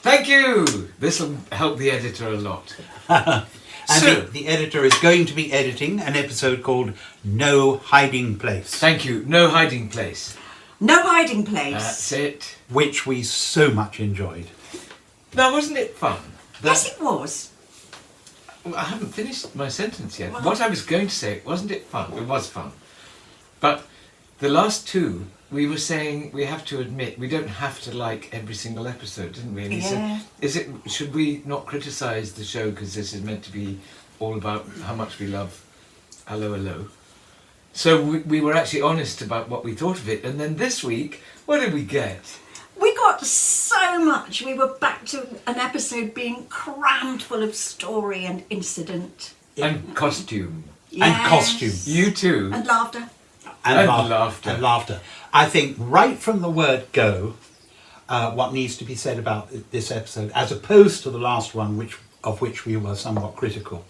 Thank you! This will help the editor a lot. And the editor is going to be editing an episode called No Hiding Place. Thank you. No hiding place. No hiding place. That's it. Which we so much enjoyed. Now, wasn't it fun? Yes, it was. Well, I haven't finished my sentence yet. What I was going to say, wasn't it fun? It was fun. But the last two, we were saying, we have to admit, we don't have to like every single episode, didn't we? And he said, should we not criticise the show because this is meant to be all about how much we love Allo, Allo? So we were actually honest about what we thought of it. And then this week, what did we get? We got so much. We were back to an episode being crammed full of story and incident. And costume. Yes. And costume. You too. And laughter. And laughter. And laughter. I think right from the word go, what needs to be said about this episode, as opposed to the last one, of which we were somewhat critical,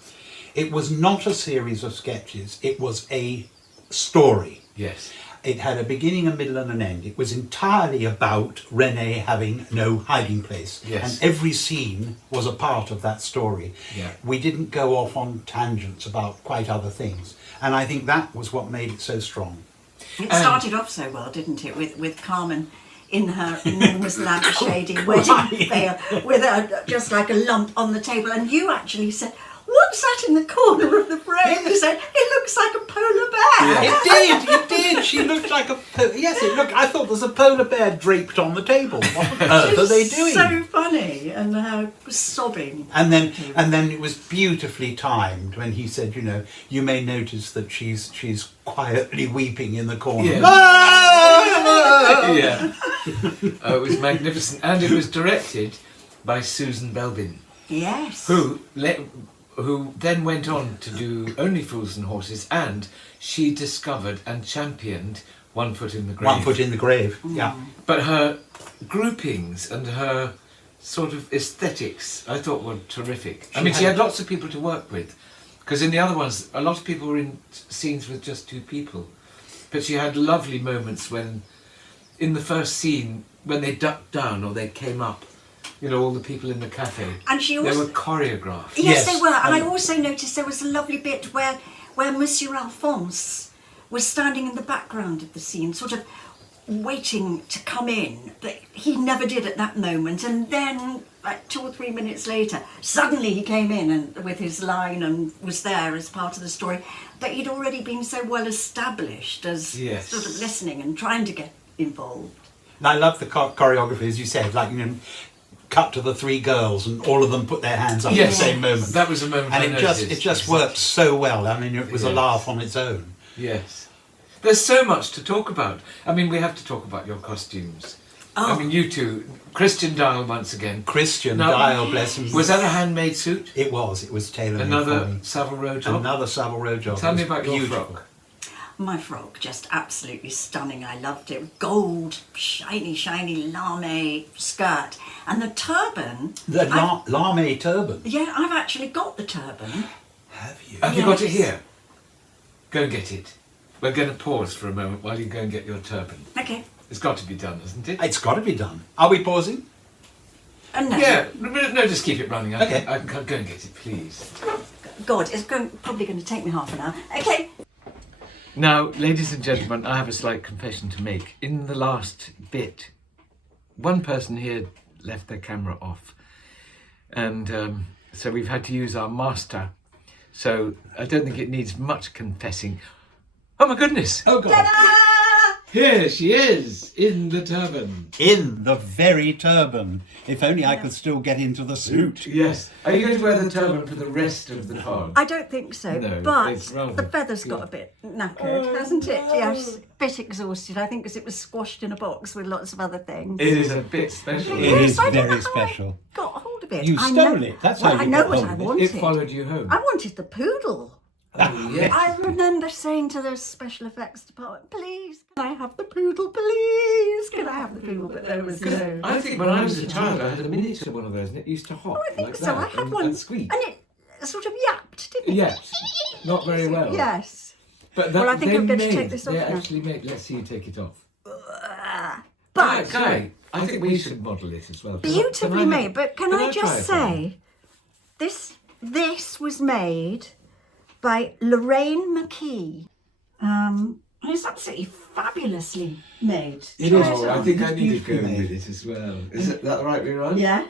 it was not a series of sketches. It was a story. Yes. It had a beginning, a middle and an end. It was entirely about René having no hiding place. Yes. And every scene was a part of that story. Yeah. We didn't go off on tangents about quite other things. And I think that was what made it so strong. It started off so well, didn't it, with Carmen in her enormous lampshading wedding veil with just like a lump on the table. And you actually said, what's that in the corner of the frame? You said, it looks like a polar bear. Yeah. It did. She looked like yes, it looked. I thought there was a polar bear draped on the table. What on earth are they doing? So funny, and her sobbing. And then it was beautifully timed when he said, you may notice that she's quietly weeping in the corner. Yeah. Yeah. It was magnificent, and it was directed by Susan Belbin. Yes. Who then went on to do Only Fools and Horses, and she discovered and championed One Foot in the Grave. One Foot in the Grave, yeah. But her groupings and her sort of aesthetics, I thought were terrific. She had lots of people to work with, because in the other ones, a lot of people were in scenes with just two people. But she had lovely moments when, in the first scene, when they ducked down or they came up, all the people in the cafe. And they were choreographed. Yes, they were. And I also noticed there was a lovely bit where Monsieur Alphonse was standing in the background of the scene, sort of waiting to come in, but he never did at that moment. And then, like 2 or 3 minutes later, suddenly he came in and with his line and was there as part of the story. But he'd already been so well established as sort of listening and trying to get involved. And I love the choreography, as you said, cut to the three girls and all of them put their hands up at the same moment. That was a moment and it just worked so well. It was a laugh on its own. Yes. There's so much to talk about. We have to talk about your costumes. Oh. You two. Christian Dial once again. Dial, bless him. Was that a handmade suit? It was tailor-made. Another Savile Row job? Another Savile Row job. Tell me about your frock. My frock, just absolutely stunning. I loved it. Gold, shiny lame skirt. And the turban. The lame turban? Yeah, I've actually got the turban. Have you? Have you got it here? Go and get it. We're going to pause for a moment while you go and get your turban. Okay. It's got to be done, hasn't it? It's got to be done. Are we pausing? No. Yeah, no, just keep it running. Okay. I can go and get it, please. God, it's probably going to take me half an hour. Okay. Now, ladies and gentlemen, I have a slight confession to make. In the last bit, one person here left their camera off. And so we've had to use our master. So I don't think it needs much confessing. Oh my goodness! Oh God! Ta-da! Here she is, in the turban. In the very turban. If only I could still get into the suit. Yes. Are you going to wear the turban for the rest of the pod? I don't think so, No, but it's rather the feather's got a bit knackered, hasn't it? Yes, a bit exhausted. I think because it was squashed in a box with lots of other things. It is a bit special. It Yes, is I don't know very how special. I got hold of it. You I stole know- it. That's well, how you I know got what hold I of it. wanted. It followed you home. I wanted the poodle. Oh, yes. I remember saying to the special effects department, please, can I have the poodle, please? Can I have the poodle? But there was no. I think when I was a child, I had a miniature one of those, and it used to hop I think like so. that I had and, one. and squeak. And it sort of yapped, didn't it? Yes, not very well. Yes. But Well, I think I'm going to made- take this off They now. actually made. Let's see you take it off. But Guy, I think we should model it as well. beautifully Can I- made. But can I try just it say, this was made by Lorraine McKee. It's absolutely fabulously made. It Try is. Oh, I on. think I need to Beautifully go made. with it as well. Is it that the right way around? Yeah.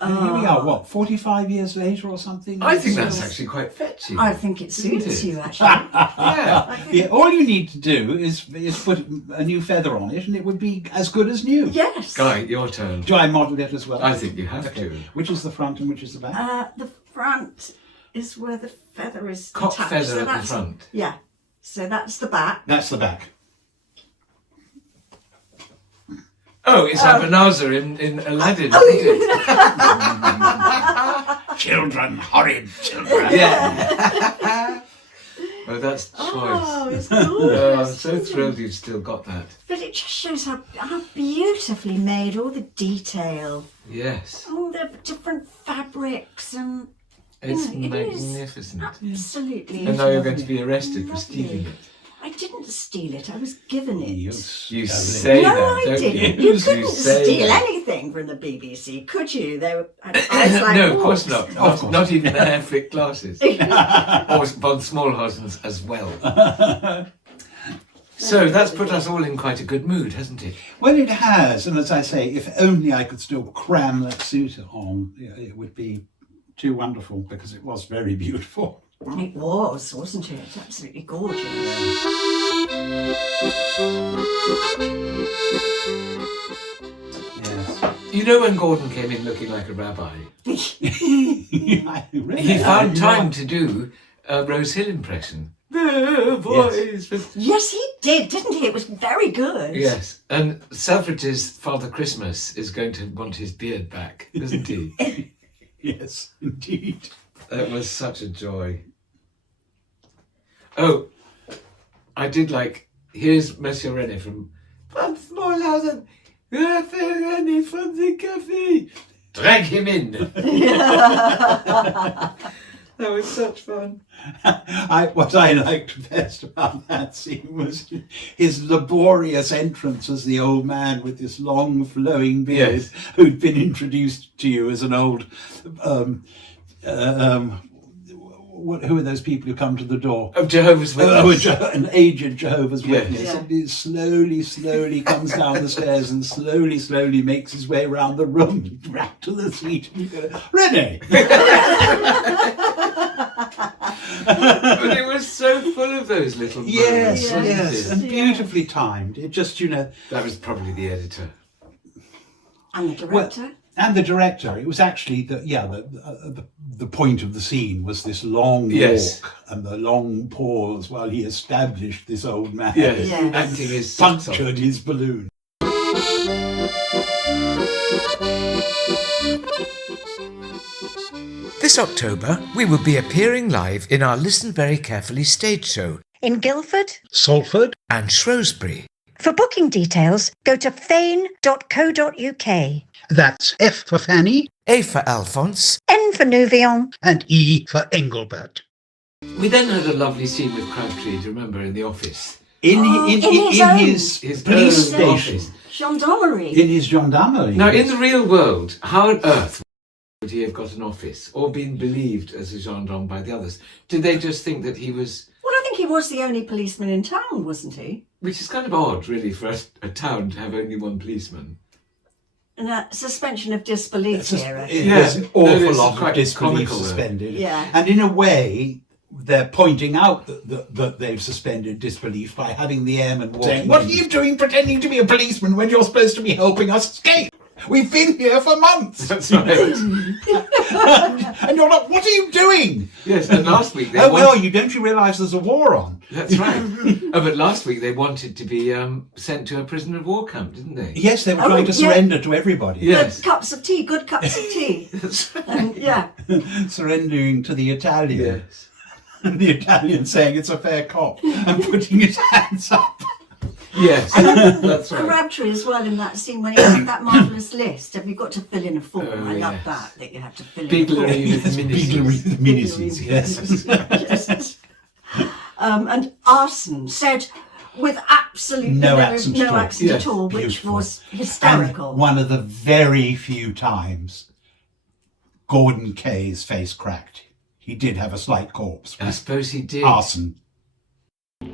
And here we are, what, 45 years later or something? I think that's actually quite fetching. I think it Isn't suits it? you actually. Yeah. Yeah, all you need to do is put a new feather on it and it would be as good as new. Yes. Guy, your turn. Do I model it as well? I think you have to. Which is the front and which is the back? The front is where the feather is Cock attached. feather so at the that's- front. Yeah. So that's the back. That's the back. Oh, it's Ebenezer in Aladdin, Oh, isn't it? Children, horrid children. Yeah. Oh, that's choice. Oh, it's Oh, I'm gorgeous. so thrilled you've still got that. But it just shows how beautifully made, all the detail, Yes. all the different fabrics, and It's it is magnificent. absolutely. And now you're going to be arrested for lovely. stealing it. I didn't steal it. I was given it. You Darling. say No, that, I don't didn't. you? You couldn't say steal that. anything from the BBC, could you? I was like, No, of "Oh." course not. Not even the hair flick glasses. Or von Smallhausen's as well. So that's put us all in quite a good mood, hasn't it? Well, it has, and as I say, if only I could still cram that suit on, it would be too wonderful because it was very beautiful. It was, wasn't it? Absolutely gorgeous. Yes. You know when Gordon came in looking like a rabbi, Really? he found time to do a Rose Hill impression. The voice. Yes, he did, didn't he? It was very good. Yes, and Selfridge's Father Christmas is going to want his beard back, isn't he? Yes, indeed. That was such a joy. Oh, I did like, here's Monsieur René from Von Smallhausen. René from the cafe. Drag him in. That was such fun. What I liked best about that scene was his laborious entrance as the old man with this long flowing beard, Yes. who'd been introduced to you as an old who are those people who come to the door? Of Jehovah's Witness. An aged Jehovah's Yes. Witness. Yeah. And he slowly comes down the stairs and slowly makes his way around the room back to the seat. And you go, René! But it was so full of those little Yes, moments, yes, wasn't and it? beautifully timed. It just, That was probably the editor. And the director. and the director. It was actually the point of the scene was this long Yes. walk and the long pause while he established this old man. Yes, Yes. acting his socks off. Punctured his balloon. This October, we will be appearing live in our Listen Very Carefully stage show In Guildford. Salford. and Shrewsbury. For booking details, go to fane.co.uk. That's F for Fanny A for Alphonse, N for Nouvion. and E for Engelbert. We then had a lovely scene with Crabtree, do you remember, in the office? In his his police own station. office. Gendarmerie. In his gendarmerie. Now, in the real world, how on earth would he have got an office or been believed as a gendarme by the others? Did they just think that he was... Well, I think he was the only policeman in town, wasn't he? Which is kind of odd, really, for a town to have only one policeman. And a suspension of disbelief here. There's an No, awful this is lot of quite disbelief comical, though. suspended. Yeah. And in a way, they're pointing out that they've suspended disbelief by having the airman saying, "What are you doing pretending to be a policeman when you're supposed to be helping us escape? We've been here for months." That's right. And you're like, "What are you doing?" Yes, and last week they Oh, well, wanted... don't you realise there's a war on? That's right. Oh, but last week they wanted to be sent to a prisoner of war camp, didn't they? Yes, they were Oh, trying to yeah. surrender to everybody. Yes. Good cups of tea, good cups of tea. That's right. And, yeah. Surrendering to the Italian. Yes. And the Italian saying it's a fair cop and putting his hands up. Yes, that's right. Crabtree as well in that scene when he had that marvellous list. Have you got to fill in a form? Oh, I love yes. that you have to fill in Biglery a form. with Biglery minices. with minices, yes. Yes. And Arson said with absolutely No accent at all. accent Yes. at all, which Beautiful. was hysterical. And one of the very few times Gordon Kay's face cracked. He did have a slight corpse. I suppose he did. Arson.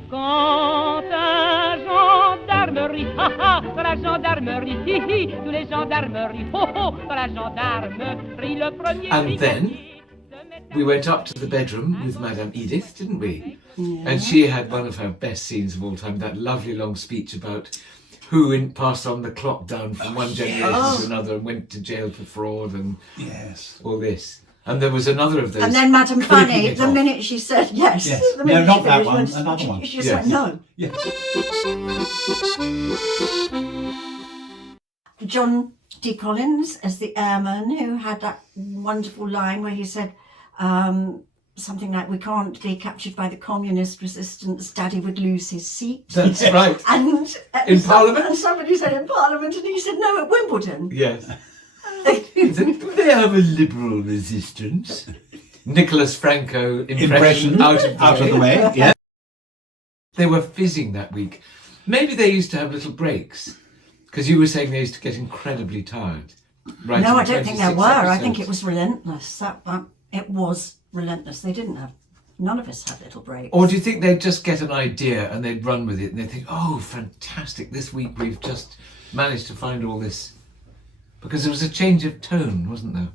Quand un gendarmerie, ha ha, dans la gendarmerie, hi hi, tous les gendarmeries, ho ho, dans la gendarmerie, le premier. And then we went up to the bedroom with Madame Edith, didn't we? And she had one of her best scenes of all time, that lovely long speech about who passed on the clock down from one generation to another and went to jail for fraud and Yes. all this. And there was another of those. And then Madame clipping Fanny, it the off. minute she said yes, Yes. the minute No, not she that finished, one, went- another one. She just Yes. went, no. Yeah. John D. Collins as the airman, who had that wonderful line where he said something like, "We can't be captured by the communist resistance, Daddy would lose his seat." That's right. And In Parliament? And somebody said in Parliament, and he said, "No, at Wimbledon." Yes. Do they have a liberal resistance? Nicholas Franco impression out of the way. Yeah. They were fizzing that week. Maybe they used to have little breaks. Because you were saying they used to get incredibly tired. Right. No, I don't think there were. I think it was relentless. It was relentless. They didn't have. None of us had little breaks. Or do you think they'd just get an idea and they'd run with it and they'd think, oh, fantastic, this week we've just managed to find all this. Because there was a change of tone, wasn't there?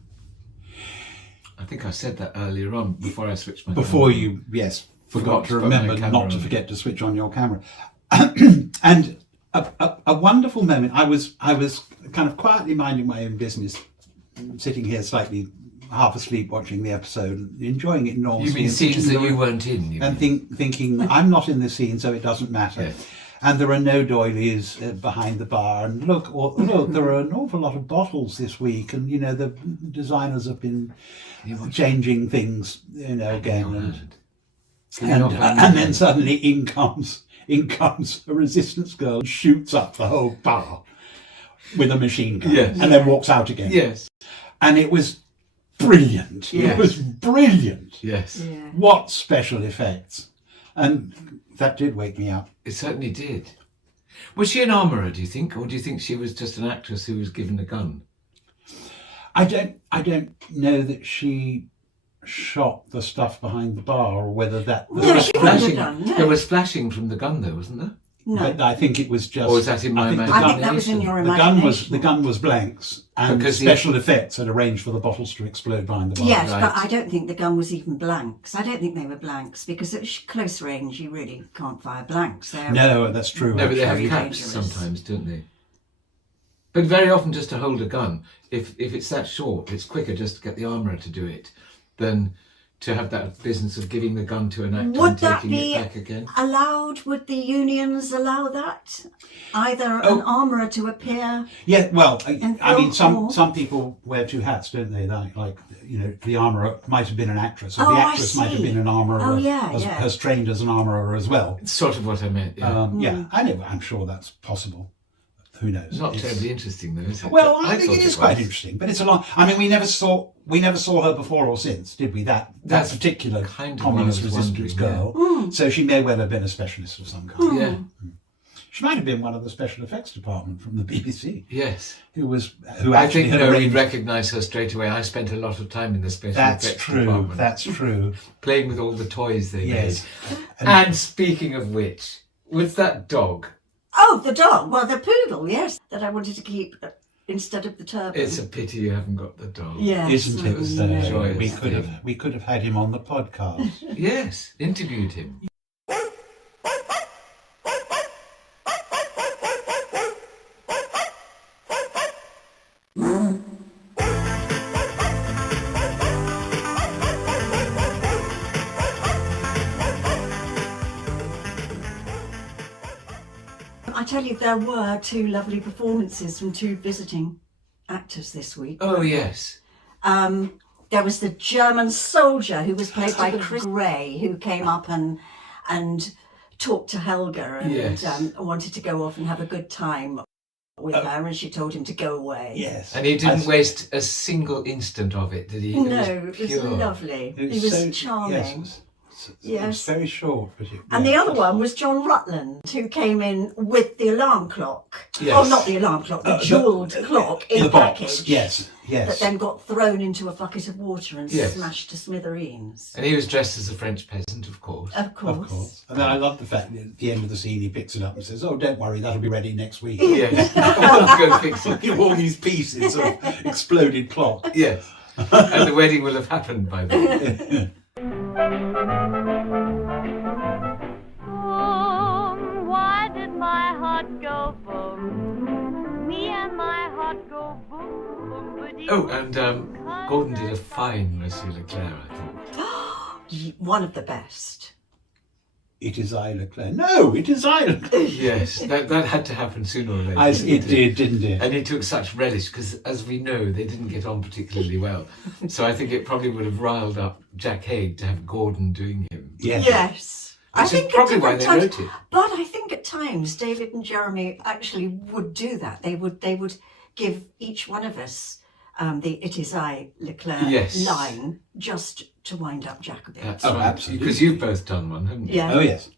I think I said that earlier on before I switched my Before camera. you, yes, Forgot forgot to to put my remember camera not to on. forget to switch on your camera. And a wonderful moment. I was kind of quietly minding my own business, sitting here slightly half asleep watching the episode, enjoying it enormously. You mean and scenes thinking that you weren't in? You and mean? thinking, I'm not in the scene, so it doesn't matter. Yes. And there are no doilies behind the bar. And look, there are an awful lot of bottles this week. And, the designers have been changing things, again. And then suddenly in comes a resistance girl and shoots up the whole bar with a machine gun. Yes. And then walks out again. Yes. And it was brilliant. Yes. It was brilliant. Yes. Yeah. What special effects. And that did wake me up. It certainly did. Was she an armourer, do you think? Or do you think she was just an actress who was given a gun? I don't know that she shot the stuff behind the bar or whether that was No, she wouldn't have Flashing. done, no. There was flashing from the gun though, wasn't there? No. but I think it was just Or is that in my I think the imagination? I think that was in your The imagination. gun was blanks, and Because the- special effects had arranged for the bottles to explode behind the bar. Yes, Right. but I don't think the gun was even blanks. I don't think they were blanks because at close range you really can't fire blanks. They're No, that's true. No, but they have actually. Very caps dangerous. sometimes, don't they? But very often just to hold a gun, if it's that short, it's quicker just to get the armourer to do it than to have that business of giving the gun to an actor Would and that taking be it back again. allowed? Would the unions allow that? Either an armourer to appear. Yeah, well, And I mean, film or- some people wear two hats, don't they? Like the armourer might have been an actress, or Oh, the I actress might have see. been an armourer. Oh, yeah, yeah. Has trained as an armourer as well. It's sort of what I meant, yeah. Yeah, I know. I'm sure that's possible. Who knows? Not It's- terribly interesting though, is it? Well, But I think thought it is quite was. interesting, but it's a long. I mean, we never saw her before or since, did we? That That's particular kind of communist what I was resistance wondering, girl. So she may well have been a specialist of some kind. Yeah, She might have been one of the special effects department from the BBC, yes. who I actually think had no, we'd arranged. recognise her straight away. I spent a lot of time in the special That's effects true. department. That's true. Playing with all the toys they Yes. made. And speaking of which, with that dog, Oh, the dog. Well, the poodle, yes, that I wanted to keep instead of the turban. it's a pity you haven't got the dog. yes, Isn't it? I though? know. Joyous we could have had him on the podcast. Yes, interviewed him. I tell you, there were two lovely performances from two visiting actors this week. Oh, yes. There was the German soldier who was played by Chris Gray, who came up and talked to Helga and Yes. wanted to go off and have a good time with her, and she told him to go away. Yes, And he didn't waste a single instant of it, did he? No, it was pure. lovely. It He was so- charming. yes, Yes. It was very short. But And the other one was John Rutland, who came in with the alarm clock. Yes. Oh, not the alarm clock, the jewelled clock in the a box. package. Yes. That then got thrown into a bucket of water and Yes. smashed to smithereens. And he was dressed as a French peasant, of course. Of course. Of course. And then I love the fact that at the end of the scene he picks it up and says, "Oh, don't worry, that'll be ready next week." Yes. I'll go fix it. You know, all these pieces of exploded clock. Yes. And the wedding will have happened by then. Oh, why did my heart go boom? Me and my heart go boom, boom, boom. Oh, and Gordon did a fine Monsieur Leclerc, I thought. One of the best. It is I, Leclerc. No, it is I, Leclerc. Yes, that had to happen sooner or later. It did, didn't it? And he took such relish because, as we know, they didn't get on particularly well. So I think it probably would have riled up Jack Haig to have Gordon doing him. Yes. Yes. I Which is think at probably why different they times, wrote it. but I think at times David and Jeremy actually would do that. They would give each one of us the "It is I, Leclerc" Yes. line just to wind up Jack a bit. That's Oh, right. absolutely. Because you've both done one, haven't you? Yeah. Oh yes,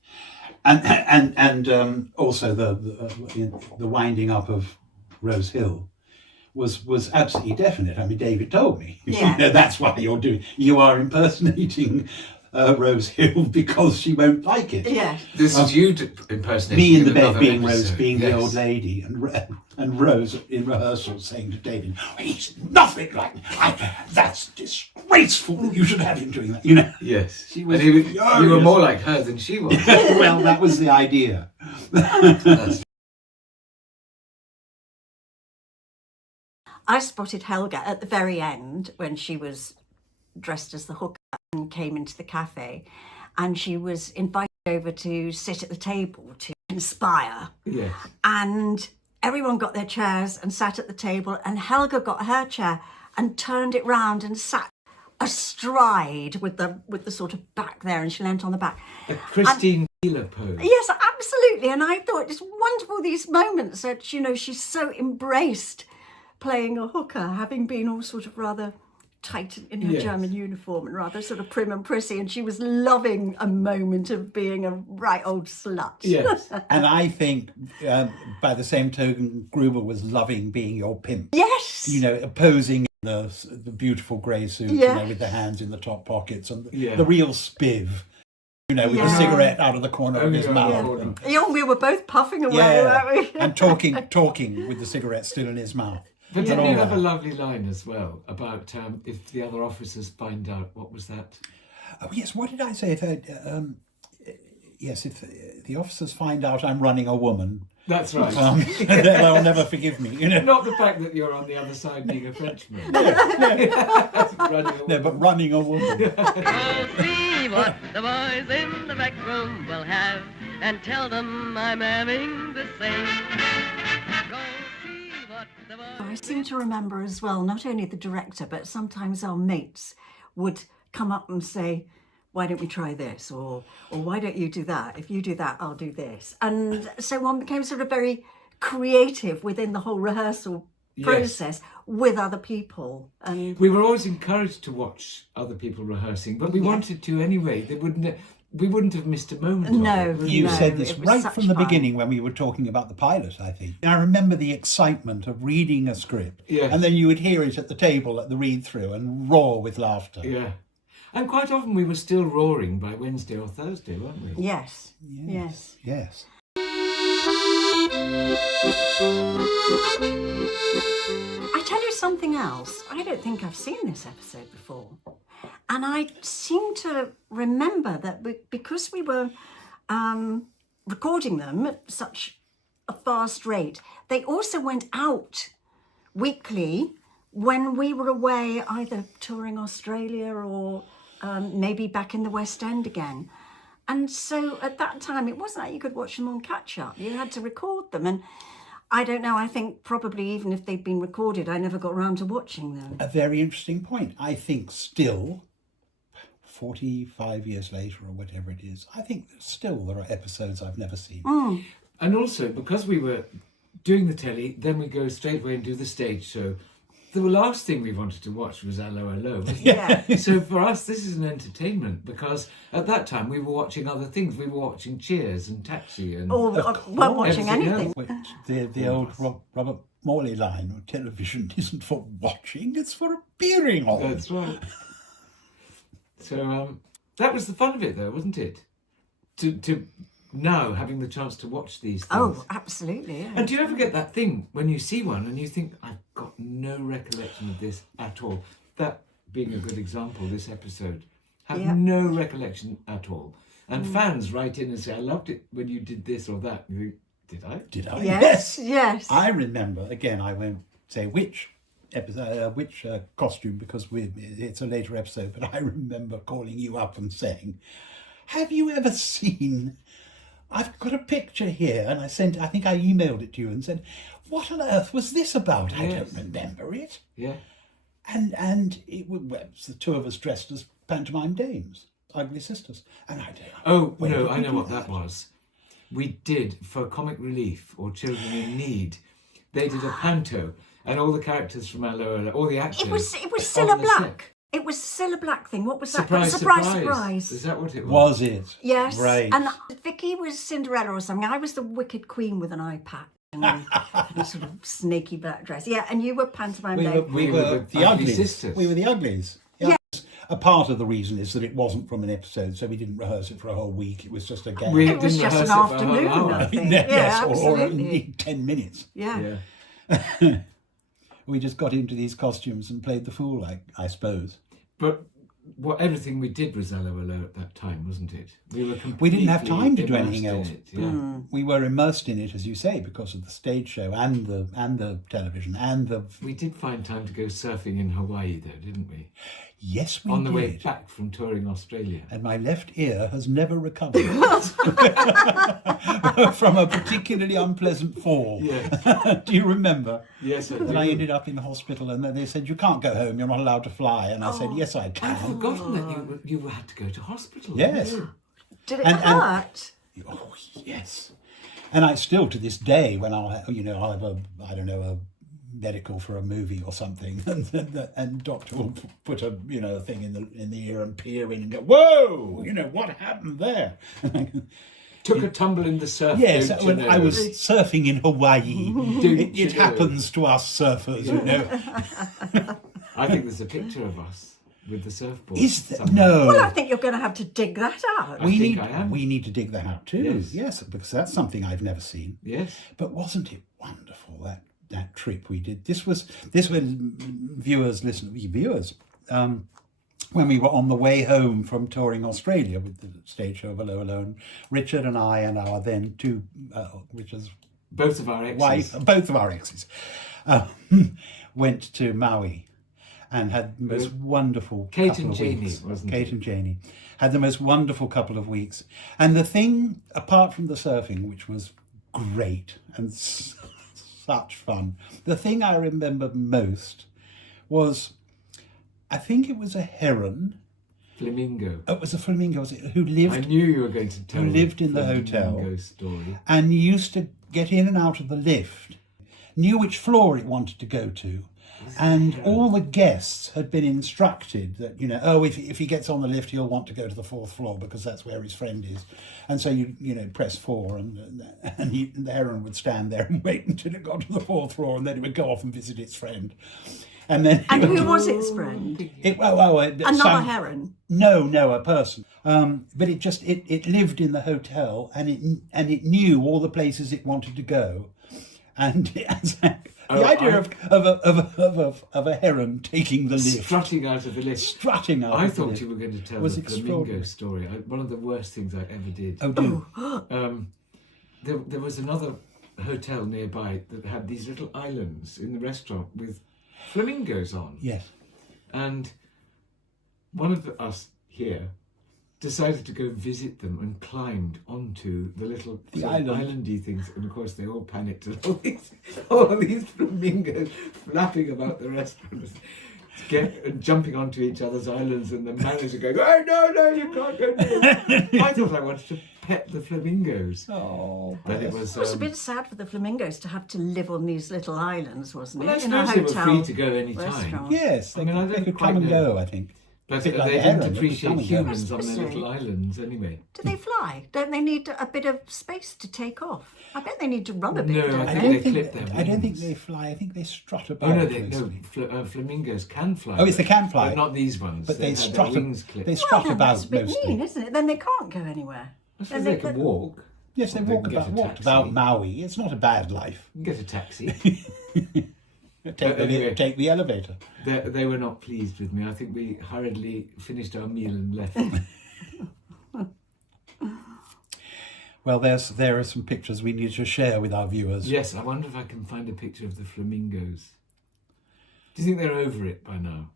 and also the winding up of Rose Hill was absolutely definite. I mean, David told me. Yeah. You know, that's why you are impersonating Rose Hill because she won't like it. Yeah. This is you impersonating Me in the bed another being episode. Rose, being Yes. the old lady, and Rose in rehearsal saying to David, "He's nothing like that's disgraceful that you should have him doing that." You know. Yes. She was and you were furious. more like her than she was. Well, that was the idea. That's I spotted Helga at the very end when she was dressed as the hooker and came into the cafe, and she was invited over to sit at the table to conspire. yes. And everyone got their chairs and sat at the table, and Helga got her chair and turned it round and sat astride with the sort of back there, and she leant on the back. A Christine Keeler pose. Yes, absolutely. And I thought it's wonderful, these moments that, you know, she's so embraced playing a hooker, having been all sort of rather tight in her Yes. German uniform and rather sort of prim and prissy, and she was loving a moment of being a right old slut. Yes. And I think, by the same token, Gruber was loving being your pimp. Yes. You know, posing in the beautiful grey suit, you Yeah. know, with the hands in the top pockets, and Yeah. the real spiv, you know, with the Yeah. cigarette out of the corner of Only his around the mouth. corner. And, Yeah, we were both puffing away, yeah, weren't we? and talking with the cigarette still in his mouth. But And didn't all you have a that. lovely line as well about if the other officers find out, what was that? Oh yes, what did I say? If the officers find out I'm running a woman, That's right. they'll never forgive me. You know. Not the fact that you're on the other side being a Frenchman. Running away. No, but running a woman. See what the boys in the back room will have, and tell them I'm having the same. Go see what the boys. I seem to remember as well, not only the director, but sometimes our mates would come up and say, "Why don't we try this?" Or "Why don't you do that? If you do that, I'll do this." And so one became sort of very creative within the whole rehearsal Yes. process with other people. And We were always encouraged to watch other people rehearsing, but we wanted to anyway. We wouldn't have missed a moment. No. Of it. You No, said this it was right such from the fun. beginning when we were talking about the pilot, I think. I remember the excitement of reading a script, Yeah. and then you would hear it at the table at the read-through and roar with laughter. Yeah. And quite often we were still roaring by Wednesday or Thursday, weren't we? yes. Yes. Yes. I tell you something else. I don't think I've seen this episode before. And I seem to remember that because we were recording them at such a fast rate, they also went out weekly when we were away, either touring Australia or maybe back in the West End again. And so at that time, it wasn't like you could watch them on catch-up. You had to record them. And I don't know, I think probably even if they'd been recorded, I never got around to watching them. A very interesting point. I think still, 45 years later or whatever it is, I think still there are episodes I've never seen. And also, because we were doing the telly, then we go straight away and do the stage show. the last thing we wanted to watch was Allo, wasn't it? Yeah. So for us, this is an entertainment because at that time we were watching other things. We were watching Cheers and Taxi and Or weren't watching Everything anything. The old Robert Morley line, television isn't for watching, it's for appearing on. That's right. So that was the fun of it, though, wasn't it? To now having the chance to watch these things. Oh, absolutely. Yeah. And do you ever get that thing when you see one and you think, I've got no recollection of this at all? That being a good example, this episode. Have Yeah. no recollection at all. And fans write in and say, I loved it when you did this or that. You think, did I? Did I? Yes. I remember, again, I won't say which episode, which costume, because it's a later episode, but I remember calling you up and saying, have you ever seen... I've got a picture here, and I think I emailed it to you and said, what on earth was this about? I don't remember it. Yeah. And it was the two of us dressed as pantomime dames, ugly sisters. And I don't Oh, when no, did I we know do what that was. We did, for Comic Relief or Children in Need, they did a panto, and all the characters from Allo, all the actors... It was on Cilla the Black. set. It was Cilla Black thing. What was that? Surprise. Is that what it was? Was it? Yes. Right. And Vicky was Cinderella or something. I was the Wicked Queen with an eye patch and a sort of snaky black dress. Yeah, and you were pantomime Dave. We were the Ugly uglies. Sisters. We were the uglies. Yeah. A part of the reason is that it wasn't from an episode, so we didn't rehearse it for a whole week. It was just a game. We It was didn't just an rehearse it for a afternoon, whole hour. I think. Yes, Yeah, or absolutely. indeed 10 minutes. Yeah. Yeah. We just got into these costumes and played the fool, I suppose. But everything we did was Allo at that time, wasn't it? We didn't have time to do immersed anything in else. it, yeah. We were immersed in it, as you say, because of the stage show and the television and the... We did find time to go surfing in Hawaii, though, didn't we? Yes, we On the did. way back from touring Australia. And my left ear has never recovered from a particularly unpleasant fall. Yeah. Do you remember? Yes, I And do. I ended up in the hospital, and then they said, you can't go home, you're not allowed to fly. And I said, yes, I I'd can. forgotten that you had to go to hospital. Yes. Did it And- hurt? Oh, yes. And I still, to this day, when I'll have a medical for a movie or something, and doctor will put a thing in the ear and peer in and go, whoa, what happened there? Took a tumble in the surf. Yes, don't you when know? I was surfing in Hawaii. Don't you It know? happens to us surfers, I think there's a picture of us with the surfboard. Is there? somewhere. No. Well, I think you're going to have to dig that out. I think I am. We need to dig that out too. Yes. Yes, because that's something I've never seen. Yes. But wasn't it wonderful that trip we did? This was viewers, when we were on the way home from touring Australia with the stage show of Allo, and Richard and I and our then two Richard's Both of our exes. wife, both of our exes, went to Maui and had the most wonderful Kate couple and of Janie, weeks. wasn't Kate it? and Janie had the most wonderful couple of weeks. And the thing, apart from the surfing, which was great and such fun, the thing I remember most was, I think it was a heron. Flamingo. It was a flamingo, was it, who I lived knew you were going to tell who lived in the Flamingo hotel. story. and used to get in and out of the lift, knew which floor it wanted to go to, and all the guests had been instructed that, if he gets on the lift, he'll want to go to the fourth floor because that's where his friend is. And so you press 4, and the heron would stand there and wait until it got to the fourth floor, and then it would go off and visit its friend. And then And who was its friend? Another heron? No, a person. But it lived in the hotel, and it knew all the places it wanted to go, and the idea of a heron taking the lift, Strutting out of the lift. strutting out. I of the thought lift. you were going to tell Was the Flamingo extraordinary. story. One of the worst things I ever did. Oh, do. There was another hotel nearby that had these little islands in the restaurant with flamingos on. Yes. And one of us here decided to go visit them and climbed onto the little The island. islandy things, and of course they all panicked and all these flamingos flapping about the restaurant and jumping onto each other's islands, and the manager going, "Oh no, you can't go near." I thought I wanted to pet the flamingos. Oh, But it was. It was a bit sad for the flamingos to have to live on these little islands, wasn't Well, I it? In a suppose they were hotel free to go any time. restaurant. yes, I mean, I they don't could quite come and know. go, I think. But bit they like the didn't heron, they could appreciate come and go. humans on their Especially- little islands anyway. Do they fly? Don't they need a bit of space to take off? I bet they need to run a bit, No, don't I they? think they clip their I don't think wings. they fly. I think they strut about. Oh no, mostly. flamingos can fly. Oh, yes, they can fly. But not these ones. But they had their strut. wings clipped. They Well, strut then about that's a bit mostly. mean, isn't it? Then they can't go anywhere. I suppose they can walk. Yes, they Or they walk can get about, a walked taxi. about Maui. It's not a bad life. You can get a taxi. Take Anyway. the elevator. They were not pleased with me. I think we hurriedly finished our meal and left. Well, there are some pictures we need to share with our viewers. Yes, I wonder if I can find a picture of the flamingos. Do you think they're over it by now?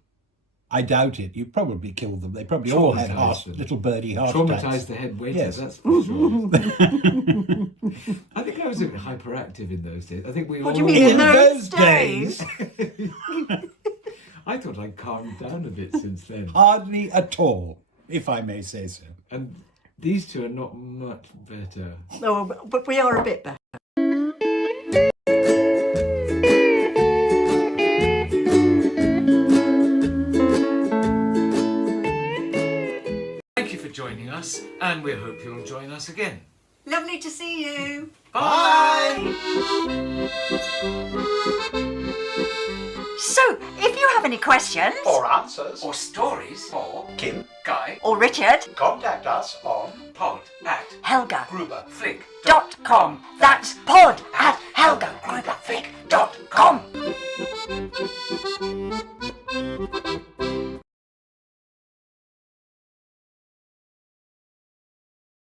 I doubt it. You probably killed them. They probably all had Traumatised them. little birdie heart Traumatised attacks. the head waiter, Yes. that's for sure. I think I was a bit hyperactive in those days. I think we What all do you mean in In those those days? I thought I'd calmed down a bit since then. Hardly at all, if I may say so. And these two are not much better. No, but we are a bit better. Thank you for joining us, and we hope you'll join us again. Lovely to see you. Bye! So, if you have any questions For answers, Or stories for Kim, Guy or Richard, contact us on Pod at Helga Gruber Flick. .com. That's pod